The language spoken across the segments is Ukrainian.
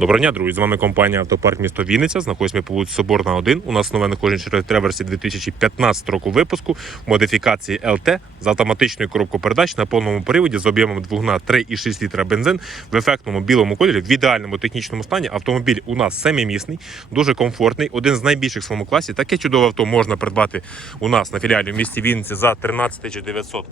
Доброго дня, друзі. З вами компанія Автопарк місто Вінниця. Знаходимося по вулиці Соборна 1. У нас нове кожен через реверсі 2015 року випуску модифікації ЛТ з автоматичною коробкою передач на повному приводі з об'ємом двигуна 3,6 літра бензин в ефектному білому кольорі в ідеальному технічному стані. Автомобіль у нас семимісний, дуже комфортний, один з найбільших в своєму класі. Таке чудове авто можна придбати у нас на філіалі в місті Вінниці за 13 900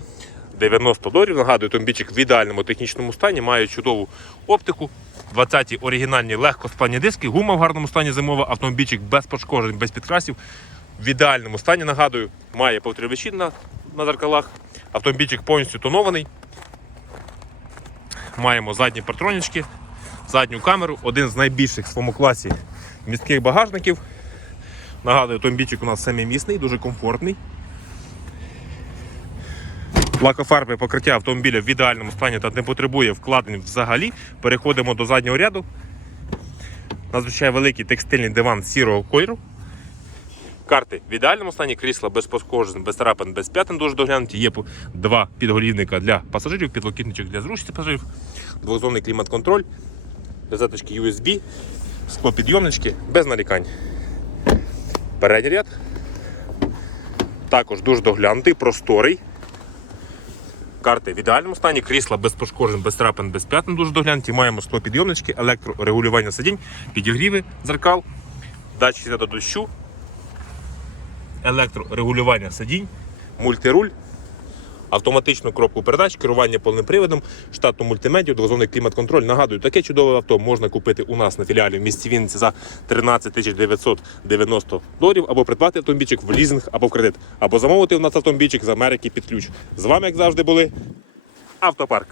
90 доларів. Нагадую, томбічик в ідеальному технічному стані, має чудову оптику. 20-ті оригінальні легкосплавні диски, гума в гарному стані зимова, автомобільчик без пошкоджень, без підкрасів. В ідеальному стані, нагадую, має повтривачі на, на зеркалах. Автомобільчик повністю тонований. Маємо задні партронічки, задню камеру, один з найбільших в своєму класі містких багажників. Нагадую, автомобільчик у нас семимісний, дуже комфортний. Лакофарби покриття автомобіля в ідеальному стані та не потребує вкладень взагалі. Переходимо до заднього ряду. Надзвичайно великий текстильний диван сірого кольору. Карти в ідеальному стані, крісла без пошкоджень, без царапин, без п'ятин дуже доглянуті. Є два підголівника для пасажирів, підлокітничок для зручності пасажирів, двозонний клімат-контроль, розеточки USB, склопідйомнички без нарікань. Передній ряд. Також дуже доглянутий, просторий. Карти в ідеальному стані, крісла без пошкоджень, без трапин, без п'ятин дуже доглянуті. Маємо склопідйомнички, електрорегулювання сидінь, підігріви дзеркал, датчики до дощу, електрорегулювання сидінь, мультируль, автоматичну коробку передач, керування повним приводом, штатну мультимедію, двозонний клімат-контроль. Нагадую, таке чудове авто можна купити у нас на філіалі в місті Вінниці за 13 990 доларів, або придбати автомобільчик в лізинг або в кредит, або замовити у нас автомобільчик з Америки під ключ. З вами, як завжди, були Автопарк.